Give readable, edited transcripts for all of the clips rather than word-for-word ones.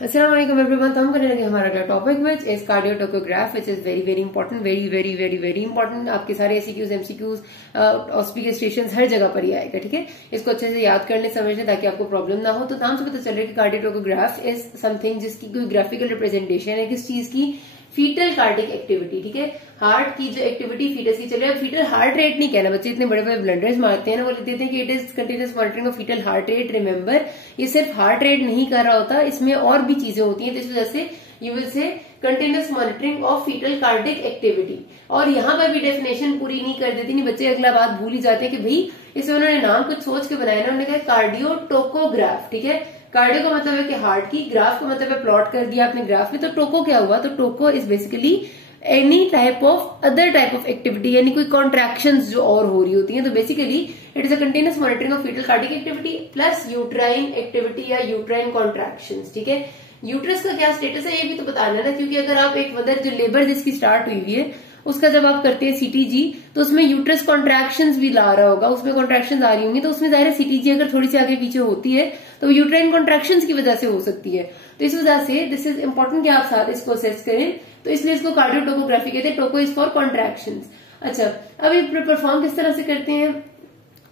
अस्सलाम वालेकुम एवरीवन। तो हम करने लगे हमारा topic which is cardiotocograph which is very very important, very very very very important. आपके सारे एसीक्यूज एमसीक्यूज ऑस्पिक स्टेशन हर जगह पर ही आएगा, ठीक है। इसको अच्छे से याद कर लें, समझ लें ताकि आपको प्रॉब्लम ना हो। तो नाम से पता चल रहा है कि कार्डियोटोकोग्राफ इज समथिंग जिसकी कोई ग्राफिकल रिप्रेजेंटेशन है किस चीज की, फीटल कार्डिक एक्टिविटी, ठीक है। हार्ट की जो एक्टिविटी फीटस की चल रही है। फीटल हार्ट रेट नहीं कहना, बच्चे इतने बड़े बड़े ब्लंडर्स मारते हैं ना, वो लिख देते हैं कि it is continuous monitoring of fetal heart rate. Remember, ये सिर्फ हार्ट रेट नहीं कर रहा होता, इसमें और भी चीजें होती हैं। तो इस वजह से you will say continuous monitoring of fetal cardiac activity. और यहाँ पर भी डेफिनेशन पूरी नहीं कर देती, नहीं बच्चे अगला बात भूल ही जाते हैं कि भाई इसमें उन्होंने नाम कुछ सोच के बनाया ना, उन्होंने कहा कार्डियोटोकोग्राफ, ठीक है। कार्डियो का मतलब है कि हार्ट की, ग्राफ का मतलब है प्लॉट कर दिया आपने ग्राफ में। तो टोको क्या हुआ, तो टोको is basically any type of other type of activity, यानी कोई कॉन्ट्रैक्शंस जो और हो रही होती हैं। तो basically it is a continuous monitoring of fetal cardiac activity plus uterine activity या यूट्राइन कॉन्ट्रैक्शंस, ठीक है। यूट्रस का क्या स्टेटस है ये भी तो बताना है ना, क्योंकि अगर आप एक मदर जो लेबर जिसकी स्टार्ट हुई हुई है उसका जब आप करते हैं सीटीजी तो उसमें यूट्रस कॉन्ट्रैक्शंस भी ला रहा होगा, उसमें कॉन्ट्रैक्शंस आ रही होंगी। तो उसमें जाहिर है सीटीजी अगर थोड़ी सी आगे पीछे होती है तो यूट्राइन कॉन्ट्रैक्शंस की वजह से हो सकती है। तो इस वजह से दिस इज इंपॉर्टेंट कि आप साथ इसको असेस करें। तो इसलिए इसको कार्डियोटोकोग्राफी कहते हैं। टोको इज फॉर कॉन्ट्रैक्शंस। अच्छा, अब ये परफॉर्म किस तरह से करते हैं,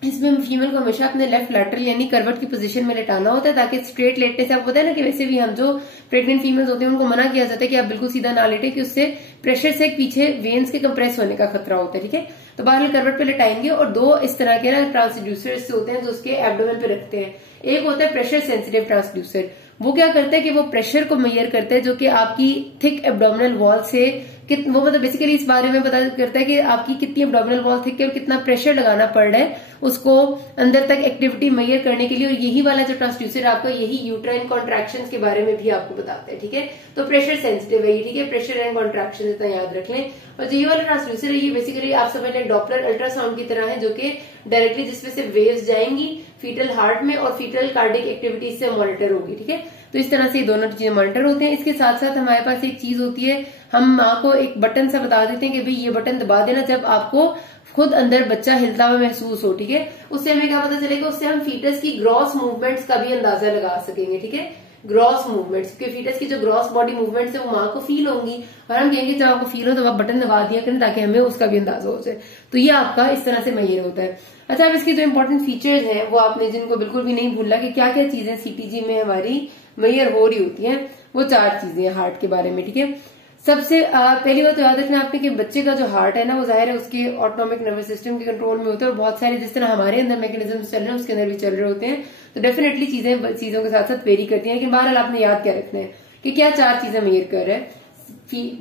इसमें फीमेल को हमेशा अपने लेफ्ट लैटरल यानी करवट की पोजीशन में लेटाना होता है ताकि स्ट्रेट लेटने से, आपको पता है ना कि वैसे भी हम जो प्रेग्नेंट फीमेल्स होते हैं उनको मना किया जाता है कि आप बिल्कुल सीधा ना लेटे, कि उससे प्रेशर से पीछे वेन्स के कंप्रेस होने का खतरा होता है, ठीक है। तो बाहर करवट पे लेटाएंगे और दो इस तरह के ना ट्रांसड्यूसर्स होते हैं जो उसके एब्डोमेन पे रखते हैं। एक होता है प्रेशर सेंसिटिव ट्रांसड्यूसर, वो क्या करता है कि वो प्रेशर को मेजर करता है जो कि आपकी थिक एब्डोमिनल वॉल से वो मतलब बेसिकली इस बारे में पता करता है कि आपकी कितनी एब्डोमिनल वॉल थिक है और कितना प्रेशर लगाना पड़ रहा है उसको अंदर तक एक्टिविटी मेजर करने के लिए। और यही वाला जो ट्रांसड्यूसर आपका यही यूट्राइन कॉन्ट्रैक्शंस के बारे में भी आपको बताता है, ठीक है। तो प्रेशर सेंसिटिव है ये, ठीक है। प्रेशर एंड कॉन्ट्रैक्शन इतना याद रख लें। और जो ये वाला ट्रांसड्यूसर है ये बेसिकली आप समझ लें डॉपलर अल्ट्रासाउंड की तरह है, जो कि डायरेक्टली जिसमें से वेव्स जाएंगी फीटल हार्ट में और फीटल कार्डिक एक्टिविटी से मॉनिटर होगी, ठीक है। तो इस तरह से दोनों चीजें मॉनिटर होते हैं। इसके साथ साथ हमारे पास एक चीज होती है, हम माँ को एक बटन सा बता देते हैं कि भाई ये बटन दबा देना जब आपको खुद अंदर बच्चा हिलता हुआ महसूस हो, ठीक है। उससे हमें क्या पता चलेगा, उससे हम फीटस की ग्रॉस मूवमेंट्स का भी अंदाजा लगा सकेंगे, ठीक है। ग्रॉस मूवमेंट्स, क्योंकि फीटस की जो ग्रॉस बॉडी मूवमेंट्स है वो माँ को फील होंगी और हम कहेंगे जब आपको फील हो तो आप बटन दबा दिया करें ताकि हमें उसका भी अंदाजा हो जाए। तो ये आपका इस तरह से मेजर होता है। अच्छा, अब इसकी जो इंपॉर्टेंट फीचर्स हैं वो आपने जिनको बिल्कुल भी नहीं भूलना कि क्या क्या चीजें सीटीजी में हमारी मेजर हो रही होती है, वो 4 चीजें हार्ट के बारे में, ठीक है। सबसे पहली बात तो याद रखना आपने कि बच्चे का जो हार्ट है ना वो जाहिर है उसके ऑटोनॉमिक नर्वस सिस्टम के कंट्रोल में होता है और बहुत सारे जिस तरह हमारे अंदर मैकेनिज्म चल रहे हैं उसके अंदर भी चल रहे होते हैं। तो डेफिनेटली चीजों के साथ साथ वेरी करती है, लेकिन बहरहाल आपने याद क्या रखना है कि क्या 4 चीजें मेजर कर रहा है।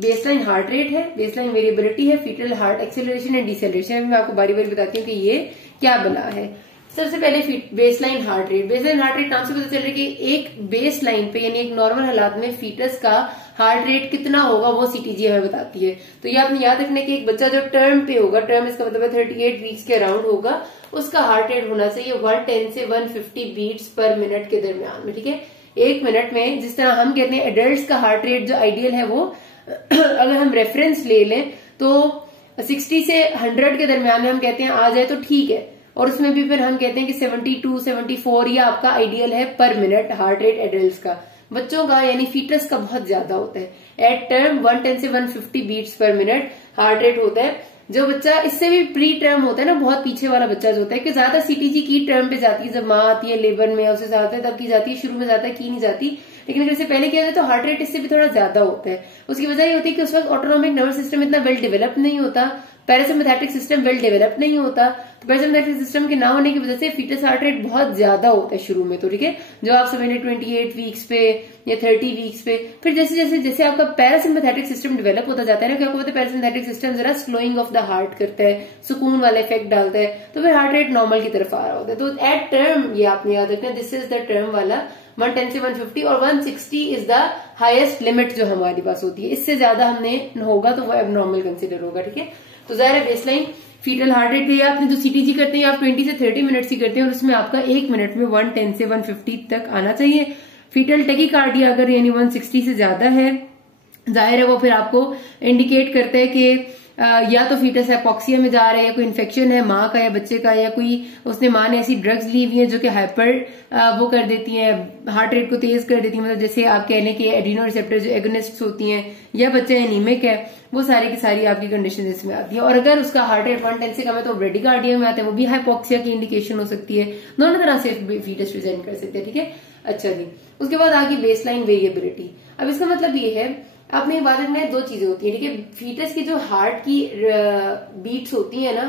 बेसलाइन हार्ट रेट है, बेसलाइन वेरिएबिलिटी है, fetal heart acceleration and deceleration. मैं आपको बारी बारी बताती हूँ कि ये क्या बना है। सबसे पहले baseline heart rate. Baseline heart rate नाम से पता चल रहा है कि एक बेस लाइन पे यानी एक नॉर्मल हालात में फीटस का हार्ट रेट कितना होगा वो सीटीजी हमें बताती है। तो ये आपने याद रखना कि एक बच्चा जो टर्म पे होगा, टर्म इसका मतलब है 38 वीक्स के अराउंड होगा, उसका हार्ट रेट होना चाहिए 110 से 150 बीट्स पर मिनट के दरमियान में, ठीक है। 1 मिनट में जिस तरह हम कहते हैं एडल्ट्स का हार्ट रेट जो आइडियल है वो अगर हम रेफरेंस ले लें तो 60 से 100 के दरमियान में हम कहते हैं आ जाए तो ठीक है। और उसमें भी फिर हम कहते हैं कि 72, 74 ये आपका आइडियल है पर मिनट हार्ट रेट एडल्ट्स का। बच्चों का यानी फीटस का बहुत ज्यादा होता है। एट टर्म 110 से 150 beats per minute heart rate होता है। जो बच्चा इससे भी प्री टर्म होता है ना, बहुत पीछे वाला बच्चा जो होता है कि ज्यादा सीटीजी की टर्म पे जाती है, जब माँ आती है लेबर में उससे ज्यादा तब की जाती है, शुरू में ज्यादा की नहीं जाती, लेकिन अगर इससे पहले किया जाए तो हार्ट रेट इससे भी थोड़ा ज्यादा होता है। उसकी वजह ये होती है कि उस वक्त ऑटोनॉमिक नर्वस सिस्टम इतना वेल डेवलप नहीं होता, पैरासिम्पैथेटिक सिस्टम वेल डेवलप नहीं होता। तो पैरासिम्पैथेटिक सिस्टम के ना होने की वजह से फीटस हार्ट रेट बहुत ज्यादा होता है शुरू में, तो ठीक है। जो आप समझ लें 28 वीक्स पे या 30 वीक्स पे। फिर जैसे जैसे जैसे आपका पैरासिम्पैथेटिक सिस्टम डेवलप होता जाता है ना, क्या आपको पता है पैरासिम्पैथेटिक सिस्टम जरा स्लोइंग ऑफ द हार्ट करता है, सुकून वाला इफेक्ट डालता है, तो फिर हार्ट रेट नॉर्मल की तरफ आ रहा होता है। तो एट टर्म ये आपने याद रखना, दिस इज द टर्म वाला 110 से 150 और 160 इज द हाईएस्ट लिमिट जो हमारे पास होती है। इससे ज्यादा हमने होगा तो वो एबनॉर्मल कंसिडर होगा, ठीक है। तो जाहिर है बेसलाइन फीटल हार्ट रेट है, आपने जो सीटीजी करते हैं आप 20 से 30 मिनट्स ही करते हैं और उसमें आपका 1 मिनट में 110 से 150 तक आना चाहिए। फीटल टेकीकार्डिया अगर यानी 160 से ज्यादा है, जाहिर है वो फिर आपको इंडिकेट करता है कि या तो फीटस हाइपोक्सिया में जा रहा है, या कोई इन्फेक्शन है माँ का या बच्चे का, या कोई उसने माँ ने ऐसी ड्रग्स ली हुई है जो कि हाइपर वो कर देती हैं, हार्ट रेट को तेज कर देती है, मतलब जैसे आप कह लें कि एड्रीनो रिसेप्टर जो एगोनिस्ट होती हैं, या बच्चा एनीमिक है, वो सारी की सारी आपकी कंडीशन इसमें आती है। और अगर उसका हार्ट रेट 110 से कम है तो ब्रेडिकार्डिया में आता है, वो भी हाइपोक्सिया की इंडिकेशन हो सकती है। दोनों तरह से फीटस प्रेजेंट कर सकते हैं, ठीक है। अच्छा जी, उसके बाद आगे बेसलाइन वेरिएबिलिटी। अब इसका मतलब ये है, आपने बात रखना है, दो चीजें होती है, ठीक है। फीटस की जो हार्ट की बीट्स होती है ना,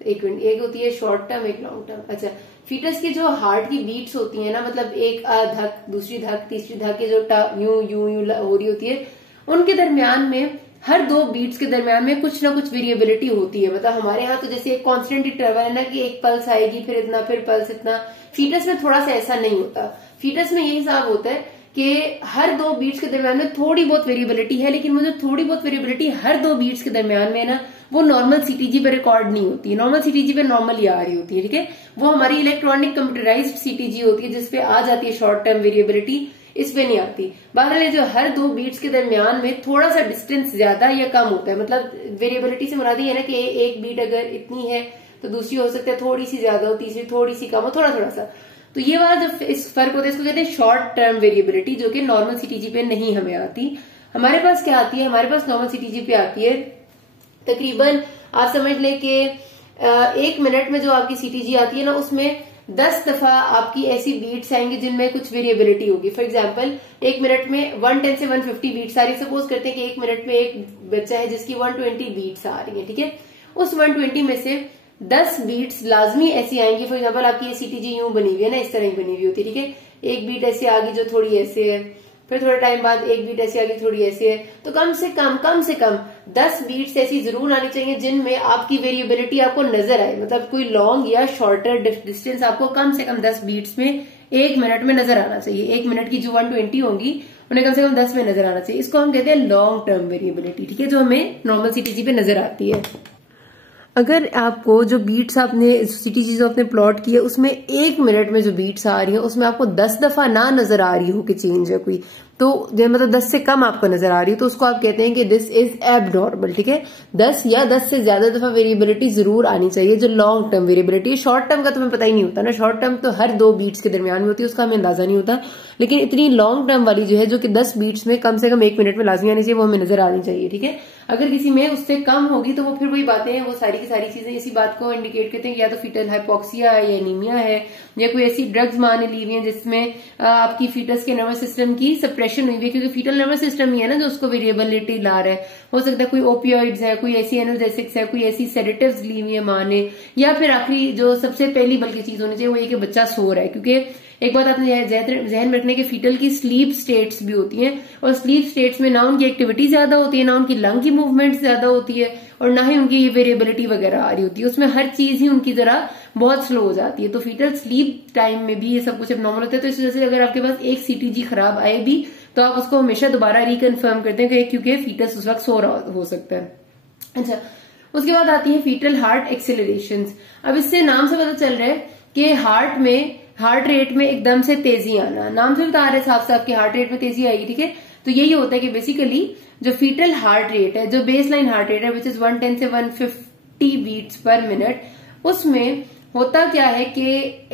एक मिनट, एक होती है शॉर्ट टर्म, एक लॉन्ग टर्म। अच्छा, फीटस की जो हार्ट की बीट्स होती है ना, मतलब एक धक, दूसरी धक, तीसरी धक की जो यूं यूं यूं हो रही होती है, उनके दरमियान में, हर दो बीट्स के दरमियान में कुछ ना कुछ वेरिएबिलिटी होती है। मतलब हमारे यहाँ तो जैसे एक कॉन्स्टेंट इंटरवल है ना, कि एक पल्स आएगी फिर इतना, फिर पल्स इतना। फीटस में थोड़ा सा ऐसा नहीं होता। फीटस में ये हिसाब होता है कि हर दो बीट्स के दरमियान में थोड़ी बहुत वेरिएबिलिटी है, लेकिन वो जो थोड़ी बहुत वेरिएबिलिटी हर दो बीट्स के दरमियान में है ना, वो नॉर्मल सीटीजी पे रिकॉर्ड नहीं होती है। नॉर्मल सीटीजी पे नॉर्मली आ रही होती है, ठीक है। वो हमारी इलेक्ट्रॉनिक कंप्यूटराइज्ड सीटीजी होती है, जिसपे आ जाती है शॉर्ट टर्म वेरिएबिलिटी, इस पे नहीं आती। बहरहाल जो हर दो बीट्स के दरमियान में थोड़ा सा डिस्टेंस ज्यादा या कम होता है, मतलब वेरिएबिलिटी से मुराद ये है ना कि एक बीट अगर इतनी है तो दूसरी हो सकता है थोड़ी सी ज्यादा हो, तीसरी थोड़ी सी कम हो, थोड़ा थोड़ा सा। तो ये वाला जो इस फर्क होता है, इसको कहते हैं शॉर्ट टर्म वेरिएबिलिटी, जो कि नॉर्मल सीटीजी पे नहीं हमें आती। हमारे पास क्या आती है, हमारे पास नॉर्मल सीटीजी पे आती है तकरीबन, आप समझ लें कि 1 मिनट में जो आपकी सीटीजी आती है ना, उसमें 10 दफा आपकी ऐसी बीट्स आएंगी जिनमें कुछ वेरिएबिलिटी होगी। फॉर एग्जांपल 1 मिनट में 110 से 150 बीट्स आ रही है। सपोज करते हैं कि 1 मिनट में एक बच्चा है जिसकी 120 बीट्स आ रही है, ठीक है। उस 120 में से 10 बीट्स लाजमी ऐसी आएंगी। फॉर एग्जांपल आपकी ये सीटीजी यूं बनी हुई है ना, इस तरह ही बनी हुई होती है, ठीक है। एक बीट ऐसे आ गई जो थोड़ी ऐसे है, फिर थोड़े टाइम बाद एक बीट ऐसी आ गई थोड़ी ऐसी है। तो कम से कम 10 बीट्स ऐसी जरूर आनी चाहिए जिनमें आपकी वेरिएबिलिटी आपको नजर आए, मतलब कोई लॉन्ग या शॉर्टर डिस्टेंस आपको कम से कम 10 बीट्स में 1 मिनट में नजर आना चाहिए। 1 मिनट की जो 120 होंगी उन्हें कम से कम 10 में नजर आना चाहिए। इसको हम कहते हैं लॉन्ग टर्म वेरिएबिलिटी, ठीक है, जो हमें नॉर्मल सीटीजी पे नजर आती है। अगर आपको जो बीट्स आपने सीटीजी जो आपने प्लॉट की है उसमें 1 मिनट में जो बीट्स आ रही है उसमें आपको 10 दफा ना नजर आ रही हो कि चेंज है कोई, तो मतलब 10 से कम आपको नजर आ रही है, तो उसको आप कहते हैं कि दिस इज एबनॉर्मल, ठीक है। 10 या 10 से ज्यादा दफा वेरिएबिलिटी जरूर आनी चाहिए, जो लॉन्ग टर्म वेरिएबिलिटी है। शॉर्ट टर्म का तुम्हें पता ही नहीं होता ना, शॉर्ट टर्म तो हर 2 बीट्स के दरमियान में होती है, उसका हमें अंदाजा नहीं होता। लेकिन इतनी लॉन्ग टर्म वाली जो है, जो कि 10 बीट्स में कम से कम 1 मिनट में लाजमी आनी चाहिए, वो हमें नजर आनी चाहिए, ठीक है। अगर किसी में उससे कम होगी तो वो फिर वही बातें हैं, वो सारी की सारी चीजें इसी बात को इंडिकेट करते हैं, या तो फीटल हाइपोक्सिया है, या एनीमिया है, या कोई ऐसी ड्रग्स माने ली हुई है जिसमें आपकी फीटस के नर्वस सिस्टम की सप्रेशन हुई है, क्योंकि फीटल नर्वस सिस्टम ही है ना जो उसको वेरिएबिलिटी ला रहा है। हो सकता है कोई ओपियोइड्स है, कोई ऐसी एनाल्जेसिक्स है, कोई ऐसी सेडेटिव्स ली हुई है माँ ने, या फिर आखिरी जो सबसे पहली बल्कि चीज होनी चाहिए वो ये कि बच्चा सो रहा है। क्योंकि एक बात आपने जहन में रखने के फीटल की स्लीप स्टेट्स भी होती हैं, और स्लीप स्टेट्स में ना उनकी एक्टिविटी ज्यादा होती है, ना उनकी लंग की मूवमेंट ज्यादा होती है, और ना ही उनकी ये वेरिएबिलिटी वगैरह आ रही होती है। उसमें हर चीज ही उनकी जरा बहुत स्लो हो जाती है। तो फीटल स्लीप टाइम में भी ये सब कुछ एब्नॉर्मल होता है। तो इस वजह से अगर आपके पास एक सीटीजी खराब आए भी तो आप उसको हमेशा दोबारा रिकन्फर्म करते हैं, क्योंकि फीटस उस वक्त सो रहा हो सकता है। अच्छा, उसके बाद आती है फीटल हार्ट एक्सेलरेशंस। अब इससे नाम से पता चल रहा है कि हार्ट रेट में एकदम से तेजी आना, नाम से बता रहे साफ साफ कि हार्ट रेट में तेजी आएगी, ठीक है। तो यही होता है कि बेसिकली जो फीटल हार्ट रेट है, जो बेस लाइन हार्ट रेट है विच इज 110 से 150 बीट्स पर मिनट, उसमें होता क्या है कि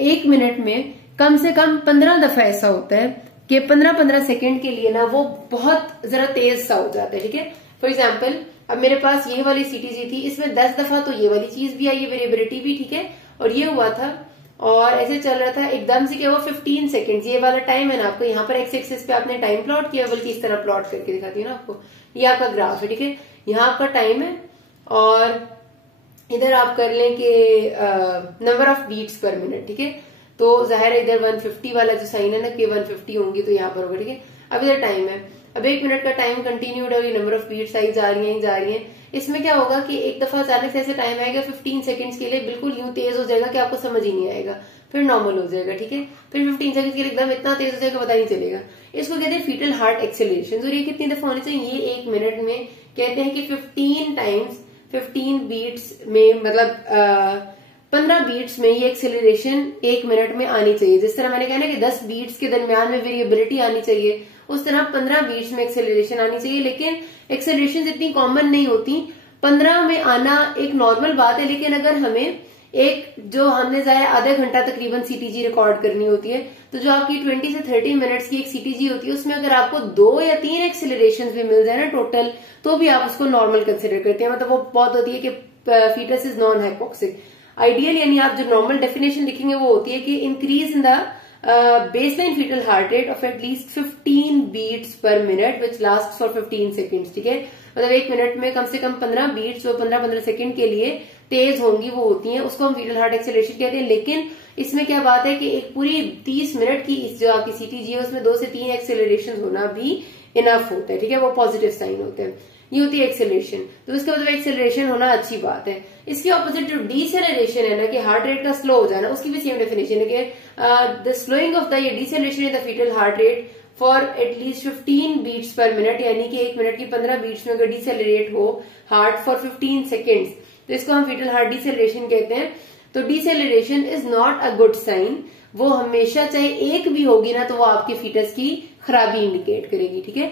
1 मिनट में कम से कम 15 दफा ऐसा होता है कि 15-15 सेकेंड के लिए ना वो बहुत जरा तेज सा हो जाता है, ठीक है। फॉर एग्जाम्पल अब मेरे पास ये वाली सीटीजी थी, इसमें 10 दफा तो ये वाली चीज भी आई है, वेरिएबिलिटी भी, ठीक है, और ये हुआ था और ऐसे चल रहा था एकदम से क्या हुआ 15 सेकेंड। ये वाला टाइम है ना, आपको यहाँ पर एक्स एक्सिस पे आपने टाइम प्लॉट किया, बल्कि इस तरह प्लॉट करके दिखाती हूँ ना आपको, ये आपका ग्राफ है, ठीक है। यहाँ आपका टाइम है और इधर आप कर लें कि number of beats per minute, ठीक है। तो जाहिर है इधर 150 वाला जो साइन है ना कि 150 होंगी तो यहाँ पर होगा, ठीक है। अब इधर टाइम है, अब 1 मिनट का टाइम कंटिन्यूड और ये नंबर ऑफ बीट्स आई जा रही हैं। इसमें क्या होगा कि एक दफा अचानक से ऐसे टाइम आएगा 15 सेकंड्स के लिए बिल्कुल यूं तेज हो जाएगा कि आपको समझ ही नहीं आएगा, फिर नॉर्मल हो जाएगा, ठीक है। फिर 15 सेकंड के लिए एकदम इतना तेज हो जाएगा पता नहीं चलेगा। इसको कहते हैं फीटल हार्ट एक्सेलरेशन। और ये कितनी दफा होनी चाहिए, ये 1 मिनट में कहते हैं कि 15 टाइम्स 15 बीट्स में, मतलब 15 बीट्स में ये एक्सेलरेशन 1 मिनट में आनी चाहिए। जिस तरह मैंने कहा ना कि 10 बीट्स के दरमियान में वेरिएबिलिटी आनी चाहिए, उस तरह 15 बीट्स में एक्सेलरेशन आनी चाहिए। लेकिन एक्सेलरेशन इतनी कॉमन नहीं होती, 15 में आना एक नॉर्मल बात है, लेकिन अगर हमें एक जो हमने ज़ाहिर आधा घंटा तकरीबन सीटीजी रिकॉर्ड करनी होती है, तो जो आपकी 20 से 30 मिनट्स की एक सीटीजी होती है उसमें अगर आपको 2 या 3 एक्सेलरेशन भी मिल जाए ना टोटल, तो भी आप उसको नॉर्मल कंसिडर करते हैं। मतलब वो बहुत होती है कि fetus is non hypoxic. Ideal यानी आप जो नॉर्मल डेफिनेशन लिखेंगे वो होती है कि increase in the baseline fetal heart rate of at least 15 beats per minute which lasts for 15 seconds। ठीक है, मतलब 1 मिनट में कम से कम 15 बीट्स जो 15-15 सेकंड के लिए तेज होंगी वो होती हैं, उसको हम फीटल हार्ट एक्सेलरेशन कहते हैं। लेकिन इसमें क्या बात है कि एक पूरी 30 मिनट की जो आपकी सीटीजी है उसमें 2 से 3 एक्सेलरेशन होना भी इनफ होता है। ठीक है, वो पॉजिटिव साइन होते हैं। ये होती है एक्सेलरेशन, तो इसका मतलब एक्सेलरेशन होना अच्छी बात है। इसके ऑपोजिट जो डीसेलरेशन है ना, कि हार्ट रेट का स्लो हो जाना, उसकी भी सेम डेफिनेशन है कि the slowing of the deceleration in the fetal heart rate for at least 15 beats per minute, यानी कि 1 मिनट की 15 बीट्स में अगर डीसेलरेट हो हार्ट फॉर 15 सेकेंड्स, तो इसको हम फीटल हार्ट डीसेलरेशन कहते हैं। तो deceleration is not a good sign, वो हमेशा चाहे एक भी होगी ना तो वो आपके फीटस की खराबी इंडिकेट करेगी। ठीक है,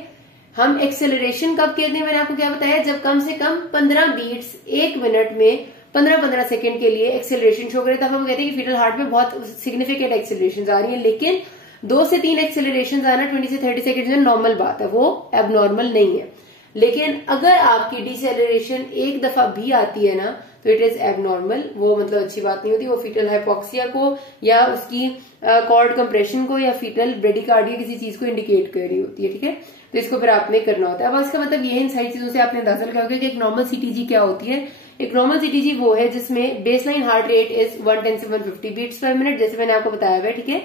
हम एक्सेलरेशन कब कहते हैं, मैंने आपको क्या बताया, जब कम से कम 15 बीट्स 1 मिनट में 15-15 सेकंड के लिए एक्सेलरेशन शो करे, तब हम कहते हैं कि फीटल हार्ट में बहुत सिग्निफिकेंट एक्सेलरेशन आ रही है। लेकिन 2 से 3 एक्सेलरेशन आना 20 से 30 सेकंड में नॉर्मल बात है, वो एबनॉर्मल नहीं है। लेकिन अगर आपकी डिसेलरेशन एक दफा भी आती है ना तो इट इज एबनॉर्मल, वो मतलब अच्छी बात नहीं होती, वो फीटल हाइपोक्सिया को या उसकी कॉर्ड कंप्रेशन को या फीटल ब्रेडिकार्डिया किसी चीज को इंडिकेट कर रही होती है। ठीक है, तो इसको फिर आपने करना होता है। अब इसका मतलब ये इन सारी चीजों से आपने अंदाजा लगाया होगा कि एक नॉर्मल सीटीजी क्या होती है। एक नॉर्मल सीटीजी वो है जिसमें बेसलाइन हार्ट रेट इज 110 से 150 बीट्स पर मिनट, जैसे मैंने आपको बताया हुआ है। ठीक है,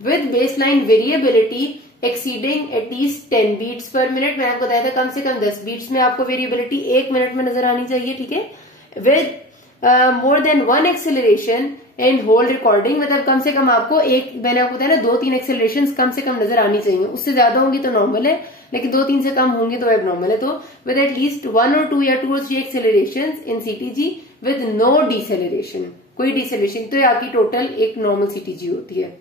with baseline variability exceeding at least 10 beats per minute. मैंने आपको बताया था कम से कम 10 बीट्स में आपको वेरिएबिलिटी 1 मिनट में नजर आनी चाहिए। ठीक है, with more than 1 acceleration in whole recording, मतलब कम से कम आपको एक, मैंने आपको बताया ना 2-3 एक्सेलरेशन कम से कम नजर आनी चाहिए। उससे ज्यादा होंगी तो नॉर्मल है, लेकिन 2-3 से कम होंगी तो एबनॉर्मल है। तो विद एटलीस्ट 1 or 2 या 2 or 3 acceleration in CTG with no deceleration, कोई डिसेलरेशन, तो ये आपकी टोटल एक नॉर्मल सीटीजी होती है।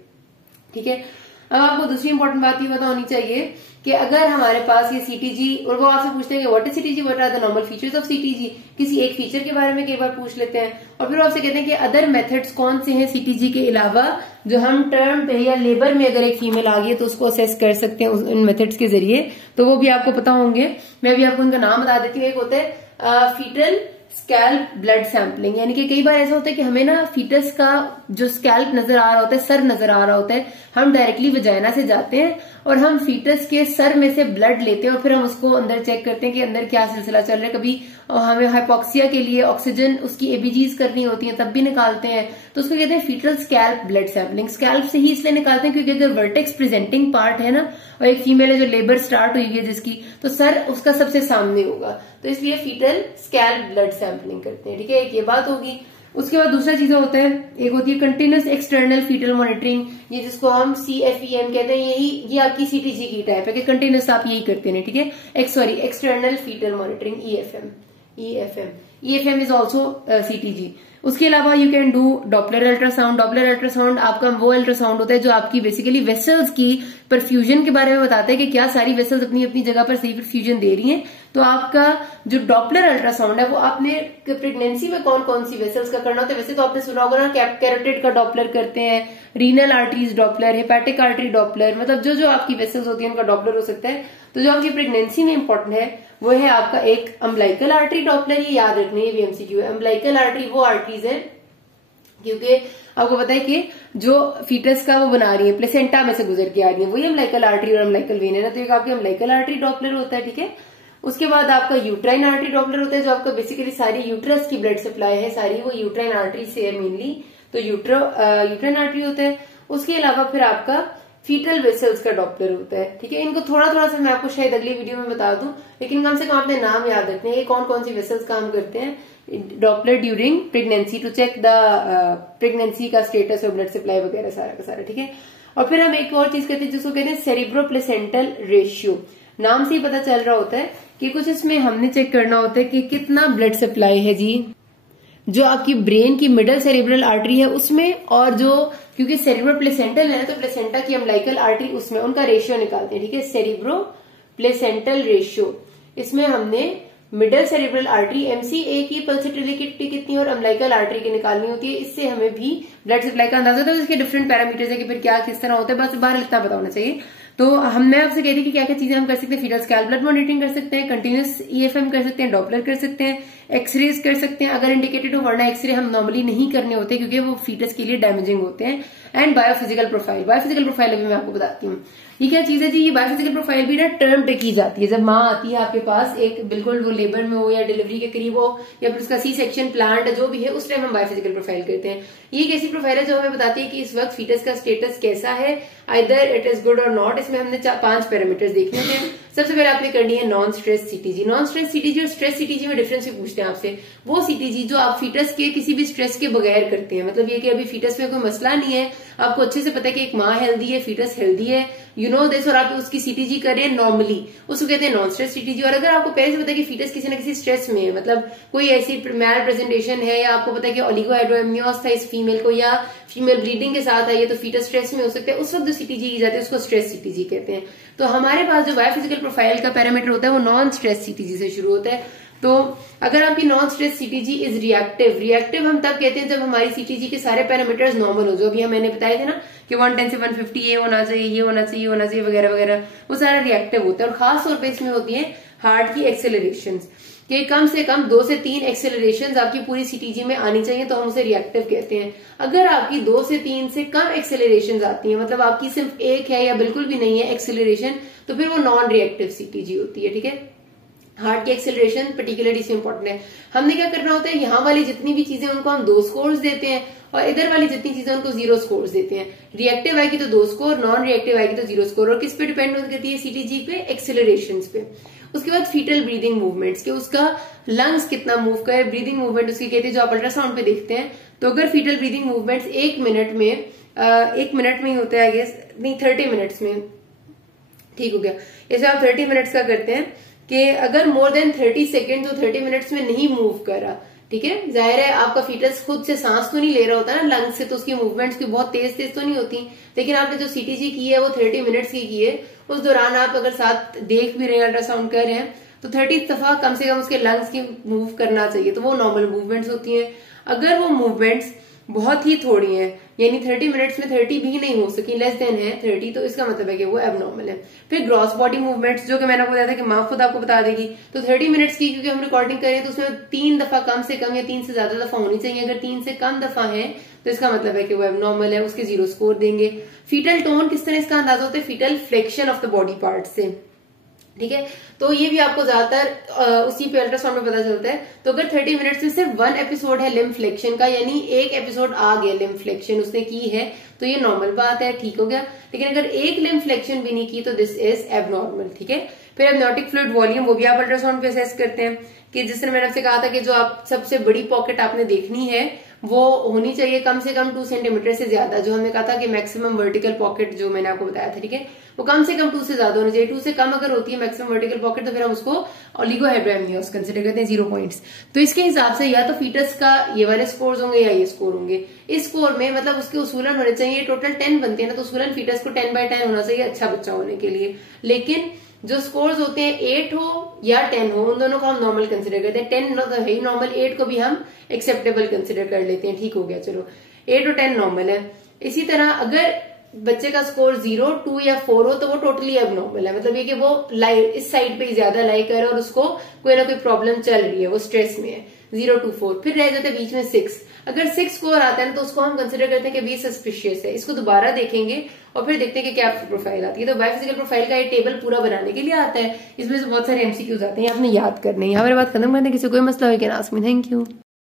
ठीक है, अब आपको दूसरी इंपॉर्टेंट बात ये पता होनी चाहिए कि अगर हमारे पास ये सीटीजी, और वो आपसे पूछते हैं कि what is CTG, what are the normal features of CTG, किसी एक फीचर के बारे में कई बार पूछ लेते हैं, और फिर आपसे कहते हैं कि अदर मेथड्स कौन से हैं सीटीजी के अलावा जो हम टर्म पे या लेबर में अगर एक फीमेल आ गई है तो उसको असेस कर सकते हैं उन मेथड्स के जरिए, तो वो भी आपको पता होंगे। मैं भी आपको उनका नाम बता देती हूँ। एक होता है फीटल स्कैल्प ब्लड सैंपलिंग, यानी कि कई बार ऐसा होता है कि हमें ना फीटस का जो स्कैल्प नजर आ रहा होता है, सर नजर आ रहा होता है, हम डायरेक्टली वजाइना से जाते हैं और हम फीटस के सर में से ब्लड लेते हैं और फिर हम उसको अंदर चेक करते हैं कि अंदर क्या सिलसिला चल रहा है। कभी हमें हाइपोक्सिया के लिए ऑक्सीजन उसकी एबीजीज करनी होती है तब भी निकालते हैं, तो उसको कहते हैं fetal scalp blood sampling. Scalp से ही इसलिए निकालते हैं क्योंकि अगर वर्टेक्स प्रेजेंटिंग पार्ट है ना, और एक फीमेल है जो लेबर स्टार्ट हुई है जिसकी, तो सर उसका सबसे सामने होगा, तो इसलिए फीटल स्कैल्प ब्लड सैंपलिंग करते हैं। ठीक है, एक ये बात होगी। उसके बाद दूसरा चीजें होता है, एक होती है कंटिन्यूस एक्सटर्नल फीटल मॉनिटरिंग, ये जिसको हम CFEM कहते हैं, ये आपकी सीटीजी की टाइप है कि कंटिन्यूस आप यही करते हैं। ठीक है, external fetal monitoring EFM is also CTG. उसके अलावा you can do Doppler ultrasound. Doppler ultrasound आपका वो अल्ट्रासाउंड होता है जो आपकी बेसिकली वेसल्स की परफ्यूजन के बारे में बताता है कि क्या सारी वेसल्स अपनी अपनी जगह पर सही परफ्यूजन दे रही हैं। तो आपका जो डॉपलर अल्ट्रासाउंड है वो आपने प्रेगनेंसी में कौन कौन सी वेसल्स का करना होता है, वैसे तो आपने सुना होगा ना, कैरोटिड का डॉपलर करते हैं, renal arteries Doppler, hepatic artery Doppler, मतलब जो जो आपकी वेसल्स होती है उनका डॉपलर हो सकता है। तो जो आपकी प्रेगनेंसी में इंपॉर्टेंट है वो है आपका एक अम्बलाइकल आर्टरी डॉपलर, ये याद रखना है, ये भी एमसीक्यू है। अम्बलाइकल आर्टरी वो आर्टरीज है क्योंकि आपको पता है कि जो फीटस का वो बना रही है, प्लेसेंटा में से गुजर के आ रही है, वही अम्बलाइकल आर्टरी और अम्बलाइकल वेन है ना, तो एक आपके अम्बलाइकल आर्टरी डॉपलर होता है। ठीक है, उसके बाद आपका यूट्राइन आर्टरी डॉपलर होता है जो आपका बेसिकली सारी यूट्रस की ब्लड सप्लाई है सारी वो यूट्राइन आर्टरी से है मेनली, तो यूट्राइन आर्टरी होता है। उसके अलावा फिर आपका फीटल वेसल्स का डॉपलर होता है। ठीक है, इनको थोड़ा थोड़ा सा मैं आपको शायद अगली वीडियो में बता दूं, लेकिन कम से कम आपने नाम याद रखने हैं कौन कौन सी वेसल्स काम करते हैं। Doppler during pregnancy to check the pregnancy का स्टेटस और ब्लड सप्लाई वगैरह सारा का सारा। ठीक है, और फिर हम एक और चीज करते हैं जिसको कहते हैं सेरिब्रो प्लेसेंटल रेशियो। नाम से ही पता चल रहा होता है कि कुछ इसमें हमने चेक करना होता है कि कितना ब्लड सप्लाई है जी जो आपकी ब्रेन की मिडल सेरिब्रल आर्टरी है उसमें, और जो क्योंकि सेरिब्रो प्लेसेंटल है तो प्लेसेंटा की अम्बलाइकल आर्टरी उसमें, उनका रेशियो निकालते हैं। ठीक है, सेरिब्रो प्लेसेंटल रेशियो, इसमें हमने मिडल सेरेब्रल आर्टरी MCA की पल्सेटरी लिक्विडिटी कितनी और अम्बिलिकल आर्टरी की निकालनी होती है। इससे हमें भी ब्लड सप्लाई का अंदाजा होता है। इसके डिफरेंट पैरामीटर्स है कि फिर क्या किस तरह होता है, बस बाहर लिखना पता होना चाहिए। तो मैं आपसे कह रही कि क्या क्या चीजें हम कर सकते हैं। फीटल स्कैल्प ब्लड मॉनिटरिंग कर सकते हैं, कंटिन्यूस EFM कर सकते हैं, डॉपलर कर सकते हैं, एक्सरेज कर सकते हैं अगर इंडिकेटेड हो, वरना एक्सरे हम नॉर्मली नहीं करने होते क्योंकि वो फीटस के लिए डैमेजिंग होते हैं। And biophysical profile, biophysical profile अभी मैं आपको बताती हूँ ये क्या चीज है जी। ये बायोफिजिकल प्रोफाइल भी ना टर्म पे की जाती है। जब माँ आती है आपके पास, एक बिल्कुल वो लेबर में हो या डिलीवरी के करीब हो या फिर उसका C-सेक्शन प्लांट जो भी है, उस टाइम हम बायोफिजिकल प्रोफाइल करते हैं। ये एक ऐसी प्रोफाइल है जो हमें बताती है कि इस वक्त फीटस का स्टेटस कैसा है, आइदर इट इज गुड और नॉट। इसमें हमने 5 पैरामीटर्स देखने होते हैं। सबसे पहले आपने करनी है non stress CTG। Non stress CTG और स्ट्रेस CTG में डिफरेंस भी पूछते हैं आपसे। वो CTG जो आप फीटस के किसी भी स्ट्रेस के बगैर करते हैं, मतलब ये कि अभी फीटस में कोई मसला नहीं है, आपको अच्छे से पता है कि एक माँ हेल्दी है, फीटस हेल्दी है, यू नो दिस, और आप उसकी CTG कर रहे हैं नॉर्मली, उसको कहते हैं नॉन स्ट्रेस CTG। और अगर आपको पहले से पता है कि फीटस किसी न किसी स्ट्रेस में है, मतलब कोई ऐसी मैल प्रेजेंटेशन है या आपको पता है कि ओलिगोहाइड्रोएमनियोस था इस फीमेल को या फीमेल ब्लीडिंग के साथ आई है, तो फीटस स्ट्रेस में हो सकता है, उस वक्त जो CTG की जाती है उसको स्ट्रेस CTG कहते हैं। तो हमारे पास जो बायोफिजिकल प्रोफाइल का पैरामीटर होता है वो नॉन स्ट्रेस CTG से शुरू होता है। तो अगर आपकी non stress CTG is reactive, reactive हम तब कहते हैं जब हमारी CTG के सारे पैरामीटर्स नॉर्मल हो, जो अभी मैंने बताया था ना कि 110 से 150 ये होना चाहिए, ये होना चाहिए, होना चाहिए वगैरह वगैरह, वो सारा रिएक्टिव होता है। और खास तौर पे इसमें होती है हार्ट की एक्सेलरेशंस, कि कम से कम 2 से 3 एक्सेलरेशंस आपकी पूरी CTG में आनी चाहिए, तो हम उसे रिएक्टिव कहते हैं। अगर आपकी 2 से 3 से कम एक्सेलरेशंस आती है, मतलब आपकी सिर्फ एक है या बिल्कुल भी नहीं है एक्सेलरेशन, तो फिर वो नॉन रिएक्टिव CTG होती है। ठीक है, हार्ट की एक्सेलरेशन पर्टिकुलरली इसमें इंपॉर्टेंट है। हमने क्या करना होता है, यहाँ वाली जितनी भी चीजें उनको हम 2 स्कोर्स देते हैं और इधर वाली जितनी चीजें उनको 0 स्कोर्स देते हैं। रिएक्टिव आएगी तो 2 स्कोर, नॉन रिएक्टिव आएगी तो 0 स्कोर। और किस पे डिपेंड करती है CTG पे, एक्सेलरेशन पे। उसके बाद फीटल ब्रीदिंग मूवमेंट्स, के उसका लंग्स कितना मूव करे, ब्रीदिंग मूवमेंट उसकी कहते हैं जो आप अल्ट्रासाउंड पे देखते हैं। तो अगर फीटल ब्रीदिंग मूवमेंट्स 1 मिनट में ही होता है, आई गेस नहीं 30 मिनट्स में, ठीक हो गया, इसमें आप 30 मिनट्स का करते हैं कि अगर मोर देन 30 सेकेंड तो 30 मिनट्स में नहीं मूव करा, ठीक है, जाहिर है आपका फीटस खुद से सांस तो नहीं ले रहा होता ना लंग्स से, तो उसकी मूवमेंट्स की बहुत तेज तेज तो नहीं होती, लेकिन आपने जो CTG की है वो 30 मिनट्स की है। उस दौरान आप अगर साथ देख भी रहे हैं, अल्ट्रासाउंड कर रहे हैं, तो 30 दफा कम से कम उसके लंग्स की मूव करना चाहिए, तो वो नॉर्मल मूवमेंट्स होती है। अगर वो मूवमेंट्स बहुत ही थोड़ी है, यानी 30 मिनट्स में 30 भी नहीं हो सकी, लेस देन है 30, तो इसका मतलब है कि वो एबनॉर्मल है। फिर ग्रॉस बॉडी मूवमेंट्स, जो कि मैंने आपको बताया था कि माँ खुद आपको बता देगी, तो 30 मिनट्स की क्योंकि हम रिकॉर्डिंग कर रहे हैं तो उसमें 3 दफा कम से कम या 3 से ज्यादा दफा होनी चाहिए। अगर 3 से कम दफा है तो इसका मतलब है कि वो एबनॉर्मल है, उसके 0 स्कोर देंगे। फीटल टोन किस तरह इसका अंदाजा होता है, fetal flexion of the body part से, ठीक है, तो ये भी आपको ज्यादातर उसी पे अल्ट्रासाउंड में पता चलता है। तो अगर 30 मिनट्स में सिर्फ 1 एपिसोड है लिम्ब फ्लेक्शन का, यानी एक एपिसोड आ गया लिम्ब फ्लेक्शन उसने की है, तो ये नॉर्मल बात है, ठीक हो गया। लेकिन अगर एक लिम्ब फ्लेक्शन भी नहीं की तो दिस इज एबनॉर्मल, ठीक है। फिर एमनियोटिक फ्लूइड वॉल्यूम, वो भी आप अल्ट्रासाउंड पे असेस करते हैं कि जिस तरह मैंने आपसे कहा था कि जो आप सबसे बड़ी पॉकेट आपने देखनी है वो होनी चाहिए कम से कम 2 सेंटीमीटर से ज्यादा, जो हमने कहा था कि मैक्सिमम वर्टिकल पॉकेट जो मैंने आपको बताया था, ठीक है, वो कम से कम 2 से ज्यादा होनी चाहिए। 2 से कम अगर होती है मैक्सिमम वर्टिकल पॉकेट तो फिर हम उसको ओलिगोहाइड्रोएमनियोस कंसिडर करते हैं, 0 पॉइंट्स। तो इसके हिसाब से या तो फीटस का ये वाले स्कोर्स होंगे या ये स्कोर होंगे। इस स्कोर में मतलब उसके उसूलन होने चाहिए, टोटल 10 बनते हैं ना, तो उसूलन फीटस को 10/10 होना चाहिए अच्छा बच्चा होने के लिए। लेकिन जो स्कोर्स होते हैं 8 हो या 10 हो, उन दोनों को हम नॉर्मल कंसिडर करते हैं। 10 तो है ही नॉर्मल, 8 को भी हम एक्सेप्टेबल कंसिडर कर लेते हैं, ठीक हो गया, चलो 8 और 10 नॉर्मल है। इसी तरह अगर बच्चे का स्कोर 0, 2 या 4 हो तो वो टोटली एबनॉर्मल है, मतलब ये कि वो इस साइड पे ज्यादा लाई कर रहा है और उसको कोई ना कोई प्रॉब्लम चल रही है, वो स्ट्रेस में है, 0 to 4। फिर रह जाता है बीच में 6, अगर 6 स्कोर आता है ना तो उसको हम कंसिडर करते हैं कि भी सस्पिशियस है। इसको दोबारा देखेंगे और फिर देखते हैं कि क्या प्रोफाइल आती है। तो बायोफिजिकल प्रोफाइल का ये टेबल पूरा बनाने के लिए आता है, इसमें से बहुत सारे MCQs आते हैं, आपने याद करने हैं। यहाँ मेरे बात खत्म करने, किसी कोई मसला हो क्या आस्क मी, थैंक यू।